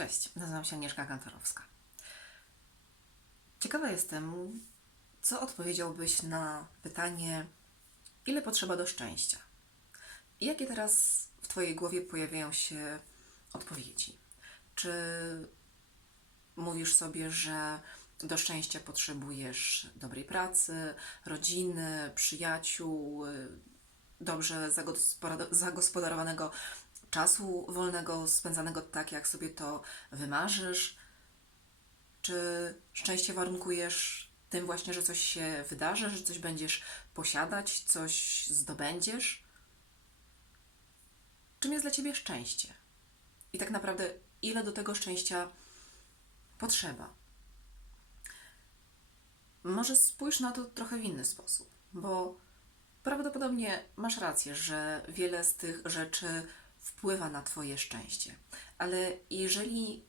Cześć, nazywam się Agnieszka Kantorowska. Ciekawa jestem, co odpowiedziałbyś na pytanie, ile potrzeba do szczęścia? I jakie teraz w Twojej głowie pojawiają się odpowiedzi? Czy mówisz sobie, że do szczęścia potrzebujesz dobrej pracy, rodziny, przyjaciół, dobrze zagospodar- zagospodarowanego czasu wolnego spędzanego tak, jak sobie to wymarzysz? Czy szczęście warunkujesz tym właśnie, że coś się wydarzy, że coś będziesz posiadać, coś zdobędziesz? Czym jest dla ciebie szczęście? I tak naprawdę, ile do tego szczęścia potrzeba? Może spójrz na to trochę w inny sposób, bo prawdopodobnie masz rację, że wiele z tych rzeczy wpływa na Twoje szczęście. Ale jeżeli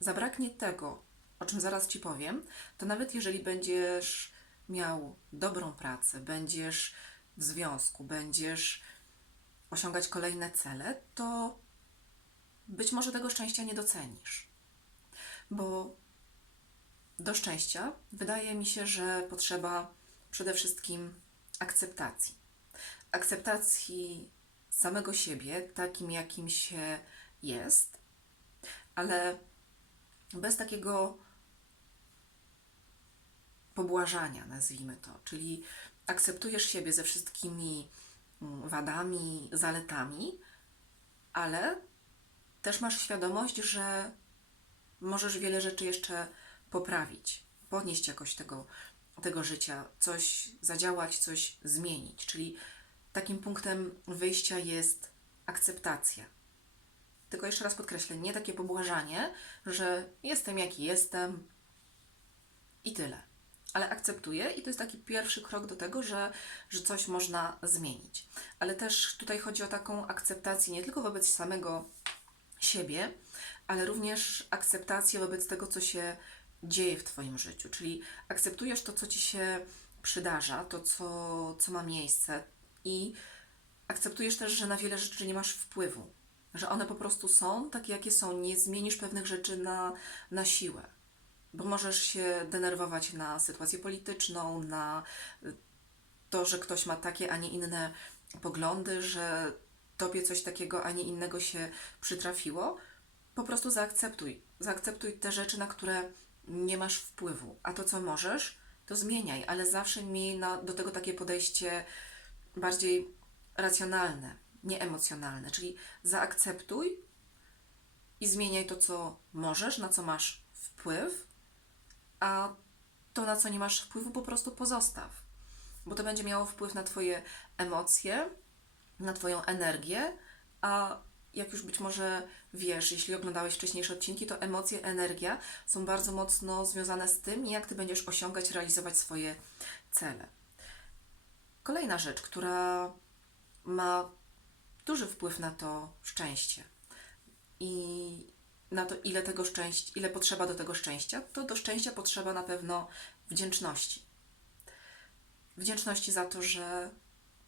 zabraknie tego, o czym zaraz Ci powiem, to nawet jeżeli będziesz miał dobrą pracę, będziesz w związku, będziesz osiągać kolejne cele, to być może tego szczęścia nie docenisz. Bo do szczęścia wydaje mi się, że potrzeba przede wszystkim akceptacji. Akceptacji samego siebie takim, jakim się jest, ale bez takiego pobłażania, nazwijmy to. Czyli akceptujesz siebie ze wszystkimi mm, wadami, zaletami, ale też masz świadomość, że możesz wiele rzeczy jeszcze poprawić, podnieść jakoś tego, tego życia, coś zadziałać, coś zmienić. Czyli takim punktem wyjścia jest akceptacja. Tylko jeszcze raz podkreślę, nie takie pobłażanie, że jestem jaki jestem i tyle. Ale akceptuję i to jest taki pierwszy krok do tego, że, że coś można zmienić. Ale też tutaj chodzi o taką akceptację nie tylko wobec samego siebie, ale również akceptację wobec tego, co się dzieje w Twoim życiu. Czyli akceptujesz to, co Ci się przydarza, to, co, co ma miejsce, i akceptujesz też, że na wiele rzeczy nie masz wpływu, że one po prostu są takie, jakie są. Nie zmienisz pewnych rzeczy na, na siłę, bo możesz się denerwować na sytuację polityczną, na to, że ktoś ma takie, a nie inne poglądy, że tobie coś takiego, a nie innego się przytrafiło. Po prostu zaakceptuj. Zaakceptuj te rzeczy, na które nie masz wpływu, a to, co możesz, to zmieniaj, ale zawsze miej na, do tego takie podejście bardziej racjonalne, nie emocjonalne. Czyli zaakceptuj i zmieniaj to, co możesz, na co masz wpływ, a to, na co nie masz wpływu, po prostu pozostaw. Bo to będzie miało wpływ na Twoje emocje, na Twoją energię, a jak już być może wiesz, jeśli oglądałeś wcześniejsze odcinki, to emocje, energia są bardzo mocno związane z tym, jak Ty będziesz osiągać, realizować swoje cele. Kolejna rzecz, która ma duży wpływ na to szczęście i na to, ile tego szczęścia, ile potrzeba do tego szczęścia, to do szczęścia potrzeba na pewno wdzięczności. Wdzięczności za to, że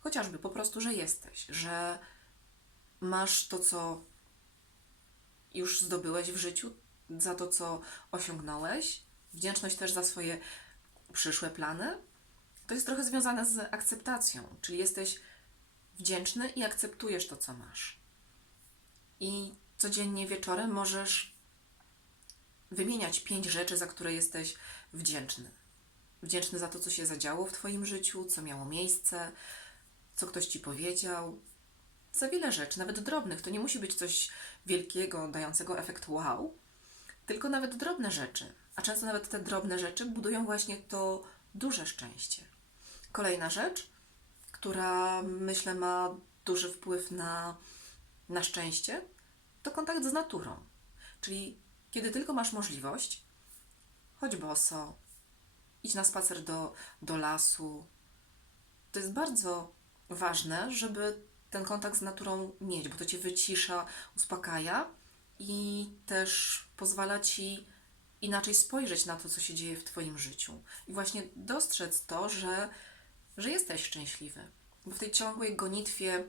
chociażby po prostu, że jesteś, że masz to, co już zdobyłeś w życiu, za to, co osiągnąłeś. Wdzięczność też za swoje przyszłe plany, to jest trochę związane z akceptacją, czyli jesteś wdzięczny i akceptujesz to, co masz. I codziennie wieczorem możesz wymieniać pięć rzeczy, za które jesteś wdzięczny. Wdzięczny za to, co się zadziało w Twoim życiu, co miało miejsce, co ktoś Ci powiedział. Za wiele rzeczy, nawet drobnych. To nie musi być coś wielkiego, dającego efekt wow, tylko nawet drobne rzeczy. A często nawet te drobne rzeczy budują właśnie to duże szczęście. Kolejna rzecz, która myślę ma duży wpływ na, na szczęście, to kontakt z naturą. Czyli kiedy tylko masz możliwość, chodź boso, idź na spacer do, do lasu. To jest bardzo ważne, żeby ten kontakt z naturą mieć, bo to cię wycisza, uspokaja i też pozwala ci inaczej spojrzeć na to, co się dzieje w Twoim życiu. I właśnie dostrzec to, że że jesteś szczęśliwy. Bo w tej ciągłej gonitwie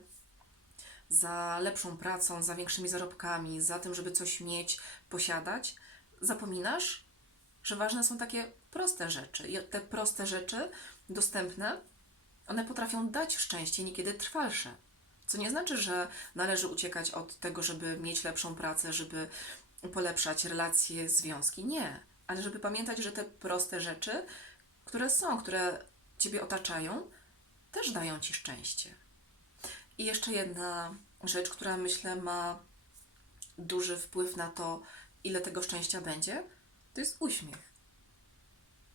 za lepszą pracą, za większymi zarobkami, za tym, żeby coś mieć, posiadać, zapominasz, że ważne są takie proste rzeczy. I te proste rzeczy dostępne, one potrafią dać szczęście, niekiedy trwalsze. Co nie znaczy, że należy uciekać od tego, żeby mieć lepszą pracę, żeby polepszać relacje, związki. Nie, ale żeby pamiętać, że te proste rzeczy, które są, które Ciebie otaczają, też dają Ci szczęście. I jeszcze jedna rzecz, która myślę ma duży wpływ na to, ile tego szczęścia będzie, to jest uśmiech.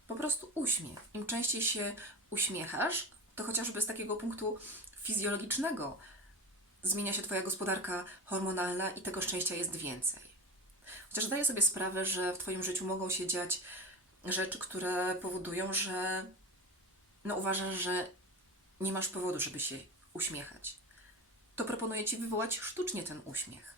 Po prostu uśmiech. Im częściej się uśmiechasz, to chociażby z takiego punktu fizjologicznego zmienia się Twoja gospodarka hormonalna i tego szczęścia jest więcej. Chociaż zdaję sobie sprawę, że w Twoim życiu mogą się dziać rzeczy, które powodują, że no uważasz, że nie masz powodu, żeby się uśmiechać. To proponuję Ci wywołać sztucznie ten uśmiech,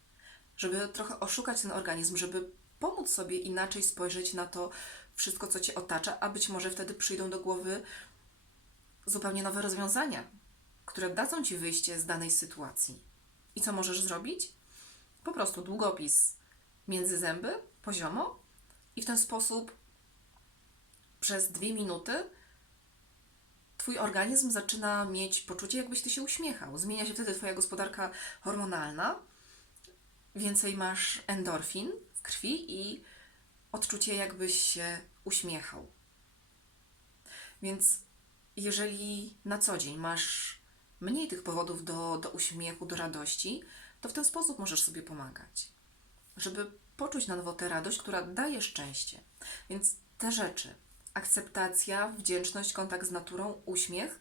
żeby trochę oszukać ten organizm, żeby pomóc sobie inaczej spojrzeć na to wszystko, co Cię otacza, a być może wtedy przyjdą do głowy zupełnie nowe rozwiązania, które dadzą Ci wyjście z danej sytuacji. I co możesz zrobić? Po prostu długopis między zęby, poziomo, i w ten sposób przez dwie minuty Twój organizm zaczyna mieć poczucie, jakbyś Ty się uśmiechał. Zmienia się wtedy Twoja gospodarka hormonalna, więcej masz endorfin w krwi i odczucie, jakbyś się uśmiechał. Więc jeżeli na co dzień masz mniej tych powodów do, do uśmiechu, do radości, to w ten sposób możesz sobie pomagać, żeby poczuć na nowo tę radość, która daje szczęście. Więc te rzeczy, akceptacja, wdzięczność, kontakt z naturą, uśmiech,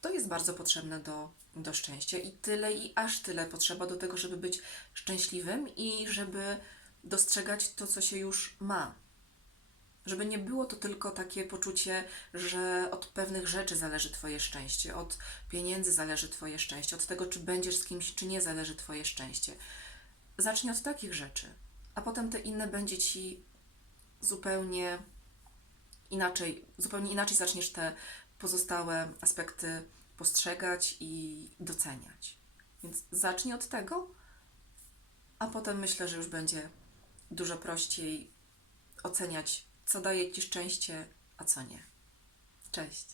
to jest bardzo potrzebne do, do szczęścia i tyle i aż tyle potrzeba do tego, żeby być szczęśliwym i żeby dostrzegać to, co się już ma. Żeby nie było to tylko takie poczucie, że od pewnych rzeczy zależy Twoje szczęście, od pieniędzy zależy Twoje szczęście, od tego, czy będziesz z kimś, czy nie zależy Twoje szczęście. Zacznij od takich rzeczy, a potem te inne będzie Ci zupełnie inaczej, zupełnie inaczej zaczniesz te pozostałe aspekty postrzegać i doceniać. Więc zacznij od tego, a potem myślę, że już będzie dużo prościej oceniać, co daje Ci szczęście, a co nie. Cześć.